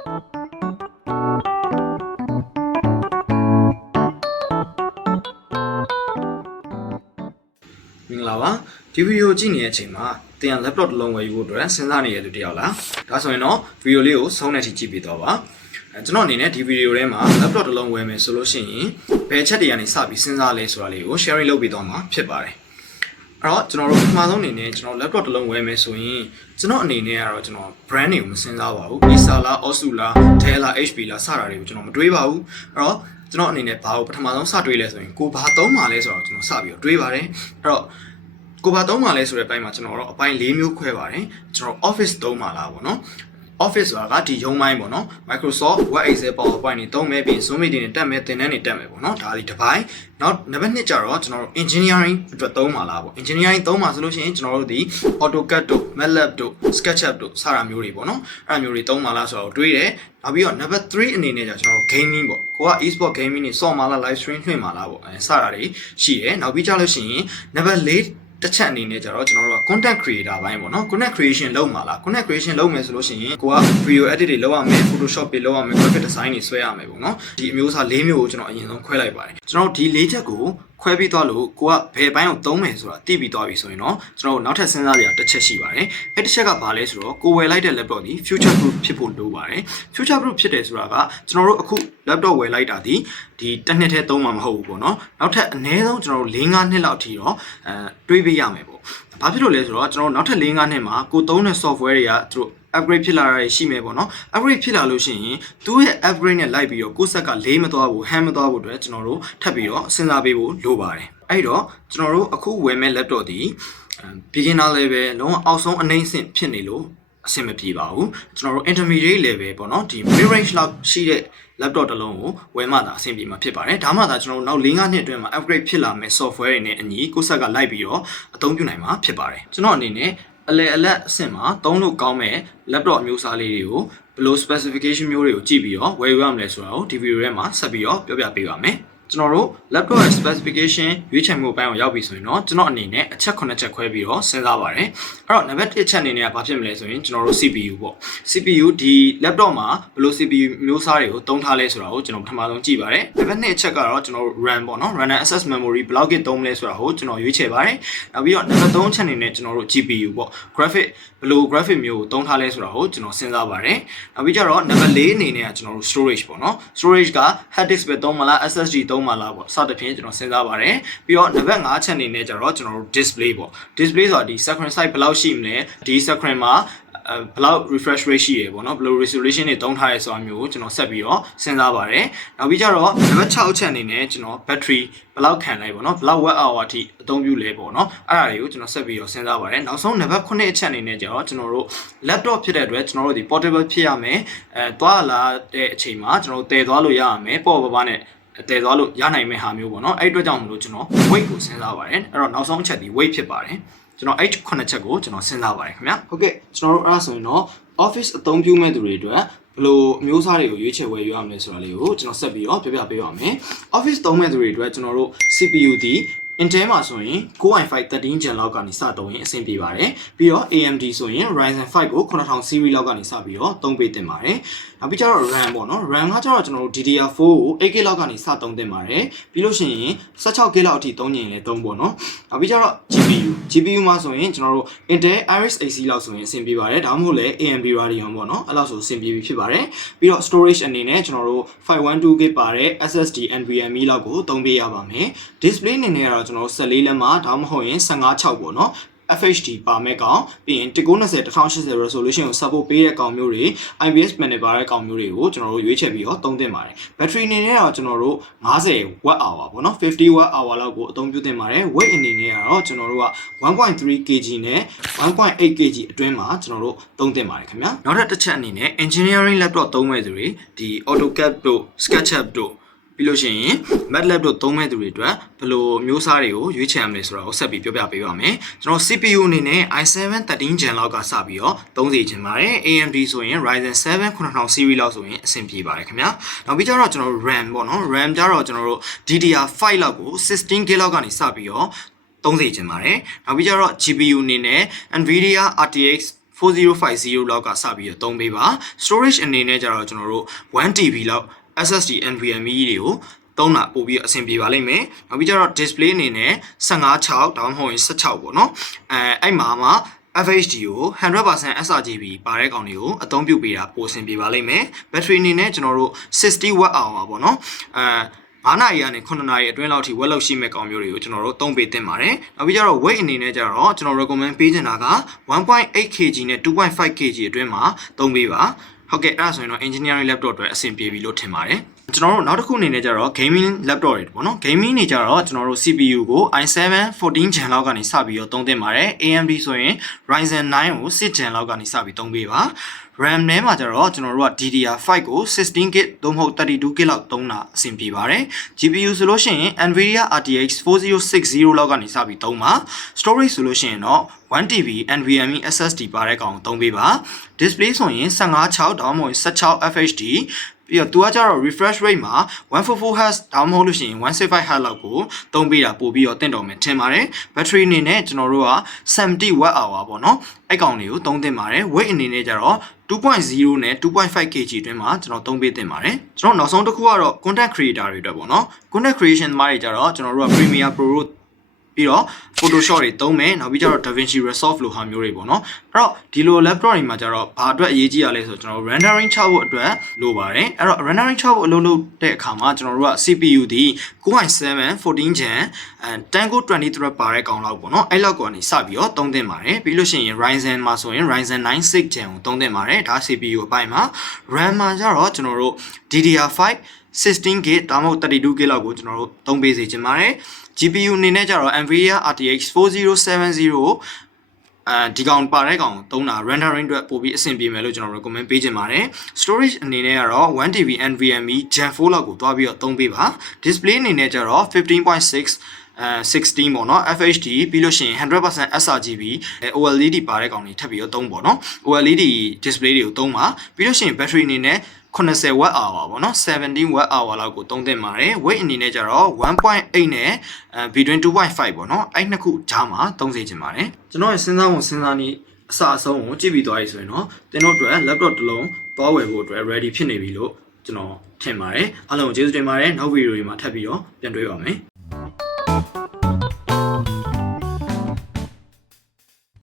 မင်္ဂလာပါဒီဗီဒီယိုကြည့်နေတဲ့အချိန်မှာတင်ရ laptop တစ်လုံးဝယ်ယူဖို့အတွက်စဉ်းစားနေရတဲ့တယောက်လားဒါဆိုရင်တော့ဗီဒီယိုလေးကိုဆုံးတဲ့အထိကြည့်ပြီးတော့ပါအဲကျွန်တော်အနေနဲ့ဒီဗီဒီယိုထဲမှာ laptop တစ်လုံးဝယ်မယ်ဆိုလို့ရှိရင်ဘယ်ချက်တွေကနေစပြီးစဉ်းစားလဲဆိုတာလေးကို sharing လုပ်ပြီးတော့မှာဖြစ်ပါတယ် အဲ့တော့ကျွန်တော်တို့ပထမဆုံးအနေနဲ့ကျွန်တော် laptop တစ်လုံးဝယ်မယ်ဆိုရင်ကျွန်တော်အနေနဲ့ကတော့ကျွန်တော် brand တွေကိုမစဉ်းစားပါဘူး Acer လား Asus လား Dell လား HP လားစတာတွေကိုကျွန်တော်မတွေးပါဘူးအဲ့တော့ကျွန်တော်အနေနဲ့ဘာကိုပထမဆုံးစတွေးလဲဆိုရင်ကိုဘာသုံးပါလဲဆိုတော့ကျွန်တော်စပြီးတော့တွေးပါတယ်အဲ့တော့ကိုဘာသုံးပါလဲဆိုတဲ့ဘက်မှာကျွန်တော်တို့အပိုင်း၄မျိုးခွဲပါတယ်ကျွန်တော် office သုံးပါလားပေါ့နော် office ဆိုတာကဒီရုံးပိုင်းပေါ့နော် Microsoft Word Excel PowerPoint တွေသုံးမယ်ပြီးရင် Zoom meeting တွေတက်မယ်သင်တန်းတွေတက်မယ်ပေါ့နော်ဒါဒီတစ်ပိုင်းနောက်နံပါတ်2ကျတော့ကျွန်တော်တို့ engineering အတွက်သုံးပါလားပေါ့ engineering သုံးပါဆိုလို့ရှိရင်ကျွန်တော်တို့ဒီ AutoCAD တို့ MATLAB တို့ SketchUp တို့စတာမျိုးတွေပေါ့နော်အဲ့ဒါမျိုးတွေသုံးပါလားဆိုတော့တွေးတယ်နောက်ပြီးတော့ number 3အနေနဲ့ကျကျွန်တော်တို့ gaming ပေါ့ကိုက e-sport gaming တွေစော့မှာလား live stream ထွင်မှာလားပေါ့အဲစတာတွေရှိတယ်နောက်ပြီးကြလို့ရှိရင် number 4 တစ်ချက်အနေနဲ့ကြတော့ကျွန်တော်တို့က content creator ဘိုင်းပေါ့နော် content creation လုပ်မှာလား content creation လုပ်မယ်ဆိုလို့ရှိရင်ကိုက video edit တွေလုပ်ရမယ် photoshop တွေလုပ်ရမယ် graphic design တွေဆွဲရမယ်ပေါ့နော်ဒီအမျိုးအစား၄မျိုးကိုကျွန်တော်အရင်ဆုံးခွဲလိုက်ပါတယ်ကျွန်တော်ဒီ၄ချက်ကို ခွဲပြီးသွားလို့ကိုကဘယ်ဘိုင်းကိုသုံးမယ်ဆိုတာသိပြီးသွားပြီဆိုရင်တော့ကျွန်တော်တို့နောက်ထပ်စဉ်းစားစရာတစ်ချက်ရှိပါတယ်အဲ့တစ်ချက်ကဘာလဲဆိုတော့ကိုဝယ်လိုက်တဲ့ laptop ဒီ future proof ဖြစ်ဖို့လိုပါတယ် future proof ဖြစ်တယ်ဆိုတာကကျွန်တော်တို့အခု laptop ဝယ်လိုက်တာဒီဒီတစ်နှစ်ထဲသုံးမှာမဟုတ်ဘူးပေါ့နော်နောက်ထပ်အနည်းဆုံးကျွန်တော်တို့၄၅နှစ်လောက်အထိတော့အဲတွေးပေးရမယ်ပေါ့ဘာဖြစ်လို့လဲဆိုတော့ကျွန်တော်တို့နောက်ထပ်၄၅နှစ်မှာကိုသုံးတဲ့ software တွေကသူတို့ upgrade ဖြစ်လာတာရှိမယ်ပေါ့နော် upgrade ဖြစ်လာလို့ရှိရင်သူ့ရဲ့ upgrade နဲ့လိုက်ပြီးတော့ကိုယ့်ဆက်ကလေးမသွားဘူး hand မသွားဘူးအတွက်ကျွန်တော်တို့ထပ်ပြီးတော့စဉ်းစားပေးဖို့လိုပါတယ်အဲ့တော့ကျွန်တော်တို့အခုဝယ်မဲ့ laptop ဒီ beginner level လုံးဝအောက်ဆုံးအနှိမ့်ဆင့်ဖြစ်နေလို့အဆင်မပြေပါဘူးကျွန်တော်တို့ intermediate level ပေါ့နော်ဒီ mid range လောက်ရှိတဲ့ laptop တစ်လုံးကိုဝယ်မှသာအဆင်ပြေမှာဖြစ်ပါတယ်ဒါမှသာကျွန်တော်တို့နောက်၄-၅နှစ်အတွင်းမှာ upgrade ဖြစ်လာမယ့် software တွေနဲ့အညီကိုယ့်ဆက်ကလိုက်ပြီးတော့အသုံးပြုနိုင်မှာဖြစ်ပါတယ်ကျွန်တော်အနေနဲ့ အလဲအလက်အဆင့်မှာသုံးလို့ကောင်းမဲ့ laptop အမျိုးအစားလေးတွေကိုဘယ်လို specification မျိုးတွေကိုကြည့်ပြီးတော့ဝယ်ယူရမလဲဆိုတာကိုဒီ video ထဲမှာဆက်ပြီးတော့ပြောပြပေးပါမယ် ကျွန်တော်တို့ laptop ရဲ့ specification ရွေးချယ်မှုအပိုင်းကိုရောက်ပြီဆိုရင်တော့ကျွန်တော်အနေနဲ့အချက်9ချက်ခွဲပြီးတော့စဉ်းစားပါတယ်အဲ့တော့ number 1ချက်အနေနဲ့ကဘာဖြစ်မလဲဆိုရင်ကျွန်တော်တို့ CPU ပေါ့ CPU ဒီ laptop မှာဘယ်လို CPU မျိုးစားတွေကိုသုံးထားလဲဆိုတာကိုကျွန်တော်ပထမဆုံးကြည့်ပါတယ် number 2အချက်ကတော့ကျွန်တော်တို့ RAM ပေါ့နော် random access memory ဘယ်လောက်ကသုံးမလဲဆိုတာကိုကျွန်တော်ရွေးချယ်ပါတယ်နောက်ပြီးတော့ number 3အချက်အနေနဲ့ကျွန်တော်တို့ GPU ပေါ့ graphic ဘယ်လို graphic မျိုးကိုသုံးထားလဲဆိုတာကိုကျွန်တော်စဉ်းစားပါတယ်နောက်ပြီးကြတော့ number 4အနေနဲ့ကကျွန်တော်တို့ storage ပေါ့နော် storage က hard disk ပဲသုံးမလား SSD သုံးမလားပေါ့စသဖြင့်ကျွန်တော်စဉ်းစားပါတယ်ပြီးတော့ number 5ချက်အနေနဲ့ကြတော့ကျွန်တော်တို့ display ပေါ့ display ဆိုတာဒီ screen size ဘယ်လောက်ရှိမလဲဒီ screen မှာအဲဘယ်လောက် refresh rate ရှိရယ်ပေါ့နော်ဘယ်လို resolution တွေသုံးထားရဲဆိုတာမျိုးကိုကျွန်တော်ဆက်ပြီးတော့စဉ်းစားပါတယ်နောက်ပြီးကြတော့ number 6ချက်အနေနဲ့ကျွန်တော် battery ဘယ်လောက်ခံလိုက်ပေါ့နော်ဘယ်လောက် watt hour အထိအသုံးပြုလဲပေါ့နော်အဲ့ဒါတွေကိုကျွန်တော်ဆက်ပြီးတော့စဉ်းစားပါတယ်နောက်ဆုံး number 9အချက်အနေနဲ့ကျတော့ကျွန်တော်တို့ laptop ဖြစ်တဲ့အတွက်ကျွန်တော်တို့ဒီ portable ဖြစ်ရမယ်အဲသွားလာတဲ့အချိန်မှာကျွန်တော်တို့တည်သွားလို့ရရမယ်ပေါ့ပါပါနဲ့ တည်သွားလို့ရနိုင်မယ့်ဟာမျိုးပေါ့နော်အဲ့အတွက်ကြောင့်မလို့ကျွန်တော် weight ကိုစဉ်းစားပါတယ်အဲ့တော့နောက်ဆုံးအချက်ဒီ weight ဖြစ်ပါတယ်ကျွန်တော် H ခုနှစ်ချက်ကိုကျွန်တော်စဉ်းစားပါတယ်ခင်ဗျာဟုတ်ကဲ့ကျွန်တော်တို့အဲ့ဒါဆိုရင်တော့ office အသုံးပြုမဲ့သူတွေအတွက်ဘယ်လိုအမျိုးအစားတွေကိုရွေးချယ်ဝယ်ယူရမလဲဆိုတာလေးကိုကျွန်တော်ဆက်ပြီးတော့ပြောပြပေးပါမယ် office သုံးမဲ့သူတွေအတွက်ကျွန်တော်တို့ CPU ဒီ Intel မှာဆိုရင် Core i5 13 Gen လောက်ကနေစသုံးရင်အဆင်ပြေပါတယ်ပြီးတော့ AMD ဆိုရင် Ryzen 5ကို9000 series လောက်ကနေစပြီးတော့သုံးပေးတင်ပါတယ် နောက်ပြီးကျတော့ RAM ပေါ့နော် RAM ကကျတော့ကျွန်တော်တို့ DDR4 ကို 8GB လောက်ကနေစသုံးတင်ပါတယ်ပြီးလို့ရှိရင် 16GB လောက်အထိသုံးရင်လည်းသုံးပေါ့နော်နောက်ပြီးကျတော့ GPU GPU မှာဆိုရင်ကျွန်တော်တို့ Intel Iris Xe လောက်ဆိုရင်အဆင်ပြေပါတယ်ဒါမှမဟုတ်လည်း AMD Radeon ပေါ့နော်အဲ့လောက်ဆိုအဆင်ပြေပြီဖြစ်ပါတယ်ပြီးတော့ storage အနေနဲ့ကျွန်တော်တို့ 512GB ပါတဲ့ SSD NVMe လောက်ကိုသုံးပေးရပါမယ် display အနေနဲ့ကတော့ကျွန်တော်14လက်မှာဒါမှမဟုတ်ရင်156ပေါ့နော် FHD ပါမဲ့ကောင်ပြီးရင်1920 1080 resolution ကို support ပေးတဲ့ကောင်မျိုးတွေ IPS panel ပါတဲ့ကောင်မျိုးတွေကိုကျွန်တော်တို့ရွေးချယ်ပြီးတော့သုံးသင့်ပါတယ် battery အနေနဲ့ကတော့ကျွန်တော်တို့50 watt hour ပေါ့နော်50 watt hour လောက်ကိုအသုံးပြုသင့်ပါတယ် weight အနေနဲ့ကတော့ကျွန်တော်တို့က1.3 kg နဲ့1.8 kg အတွင်းမှာကျွန်တော်တို့သုံးသင့်ပါတယ်ခင်ဗျာနောက်ထပ်တစ်ချက်အနေနဲ့ engineering laptop သုံးမဲ့သူတွေဒီ AutoCAD တို့ SketchUp တို့ ပြီးလို့ရှိရင် MATLAB တို့သုံးမဲ့သူတွေအတွက်ဘယ်လိုမျိုးစားတွေကိုရွေးချယ်ရမလဲဆိုတာကိုဆက်ပြီးပြောပြပေးပါမယ်ကျွန်တော် CPU အနေနဲ့ i7 13 Gen လောက်ကစပြီးတော့သုံးစီချင်ပါတယ် AMD ဆိုရင် Ryzen 7 9000 series လောက်ဆိုရင်အဆင်ပြေပါတယ်ခင်ဗျာနောက်ပြီးကြတော့ကျွန်တော်တို့ RAM ပေါ့နော် RAM ကြတော့ကျွန်တော်တို့ DDR5 လောက်ကို 16GB လောက်ကနေစပြီးတော့သုံးစီချင်ပါတယ်နောက်ပြီးကြတော့ GPU အနေနဲ့ Nvidia RTX 4050လောက်ကစပြီးတော့သုံးပေးပါ storage အနေနဲ့ကျတော့ကျွန်တော်တို့ 1TB လောက် SSD NVMe တွေကိုသုံးတာပို့ပြီးတော့အဆင်ပြေပါလိမ့်မယ်။နောက်ပြီးကျတော့ display အနေနဲ့156ဒါမှမဟုတ်ရင်16ပေါ့နော်။အဲအဲ့မှာမှာ FHD ကို100% sRGB ပါတဲ့ကောင်တွေကိုအသုံးပြုပေးတာပိုအဆင်ပြေပါလိမ့်မယ်။ battery အနေနဲ့ကျွန်တော်တို့60 watt hour ပေါ့နော်။အဲ9နာရီကနေ9နာရီအတွင်းလောက်ထိဝက်လောက်ရှိမဲ့ကောင်မျိုးတွေကိုကျွန်တော်တို့သုံးပေးသင့်ပါတယ်။နောက်ပြီးကျတော့ weight အနေနဲ့ကျတော့ကျွန်တော် recommend ပေးချင်တာက1.8 kg နဲ့2.5 kg အတွင်းမှာသုံးပေးပါ။ ဟုတ်ကဲ့အဲ့ဒါဆိုရင်တော့ engineering laptop အတွက်အဆင်ပြေပြီလို့ထင်ပါတယ်။ ကျွန်တော်တို့နောက်တစ်ခုအနေနဲ့ကျတော့ gaming laptop တွေပေါ့နော် gaming နေကြတော့ကျွန်တော်တို့ CPU ကို i7 14 gen လောက်ကနေစပြီးတော့သုံးသင့်ပါတယ် AMD ဆိုရင် Ryzen 9ကို6 gen လောက်ကနေစပြီးသုံးပေးပါ RAM ထဲမှာကျတော့ကျွန်တော်တို့က DDR5 ကို 16GB သို့မဟုတ် 32GB လောက်သုံးတာအဆင်ပြေပါတယ် GPU ဆိုလို့ရှိရင် Nvidia RTX 4060လောက်ကနေစပြီးသုံးပါ storage ဆိုလို့ရှိရင်တော့ 1TB NVMe SSD ပါတဲ့ကောင်ကိုသုံးပေးပါ display ဆိုရင်156ဒါမှမဟုတ်16 FHD ပြီးတော့သူကကျတော့ refresh rate မှာ 144Hz ဒါမှမဟုတ်လို့ရှိရင် 165Hz လောက်ကိုသုံးပေးတာပို့ပြီးတော့တင့်တော်မယ်ထင်ပါတယ် battery အနေနဲ့ကျွန်တော်တို့က70 watt hour ပေါ့နော်အဲ့ကောင်တွေကိုသုံးသင့်ပါတယ် weight အနေနဲ့ကျတော့2.0နဲ့ 2.5 kg အတွင်းမှာကျွန်တော်သုံးပေးသင့်ပါတယ်ကျွန်တော်နောက်ဆုံးတစ်ခုကတော့ content creator တွေအတွက်ပေါ့နော် content creation မားတွေကျတော့ကျွန်တော်တို့က Premiere Pro တို့ ပြီးတော့ Photoshop တွေသုံးမယ်နောက်ပြီးကျတော့ DaVinci Resolve လိုဟာမျိုးတွေပေါ့နော်အဲ့တော့ဒီလို laptop တွေမှာကျတော့ဘာအတွက်အရေးကြီးရလဲဆိုတော့ကျွန်တော် rendering ချဖို့အတွက်လိုပါတယ်အဲ့တော့ rendering ချဖို့အလုပ်လုပ်တဲ့အခါမှာကျွန်တော်တို့က CPU ဒီ9.7 14 gen အဲ Tango 20 thread ပါတဲ့ကောင်လောက်ပေါ့နော်အဲ့လောက်ကနေစပြီးတော့သုံးသင့်ပါတယ်ပြီးလို့ရှိရင် Ryzen မှာဆိုရင် Ryzen 9 6 gen ကိုသုံးသင့်ပါတယ်ဒါ CPU အပိုင်းမှာ RAM မှာကျတော့ကျွန်တော်တို့ DDR5 16GB ဒါမှမဟုတ် 32GB လောက်ကိုကျွန်တော်တို့သုံးပေးစေချင်ပါတယ် GPU အနေနဲ့ကျတော့ Nvidia RTX 4070ကိုအဲဒီကောင်ပါတဲ့ကောင်သုံးတာ rendering အတွက်ပို့ပြီးအဆင်ပြေမယ်လို့ကျွန်တော် recommend ပေးချင်ပါတယ် storage အနေနဲ့ကတော့ 1TB NVMe Gen 4လောက်ကိုတွားပြီးတော့သုံးပေးပါ display အနေနဲ့ကျတော့15.6အဲ16ပေါ့နော် FHD ပြီးလို့ရှိရင်100% sRGB OLED ပါတဲ့ကောင်တွေထပ်ပြီးတော့သုံးပေါ့နော် OLED display တွေကိုသုံးပါပြီးလို့ရှိရင် battery အနေနဲ့ 80 watt hour ပေါ့နော်17 watt hour လောက်ကိုသုံးသင့်ပါတယ် weight အနေနဲ့ကျတော့1.8နဲ့အဲ between 2.5ပေါ့နော်အဲ့နှစ်ခုကြားမှာသုံးစေချင်ပါတယ်ကျွန်တော်ရဲ့စဉ်းစားပုံစဉ်းစားနည်းအစအဆုံးကိုကြည့်ပြီးသွားပြီဆိုရင်တော့တင်တို့အတွက် laptop တစ်လုံးသွားဝယ်ဖို့အတွက် ready ဖြစ်နေပြီလို့ကျွန်တော်ထင်ပါတယ်အားလုံးကိုကျေးဇူးတင်ပါတယ်နောက်ဗီဒီယိုတွေမှာထပ်ပြီးတော့ပြန်တွေ့ပါမယ်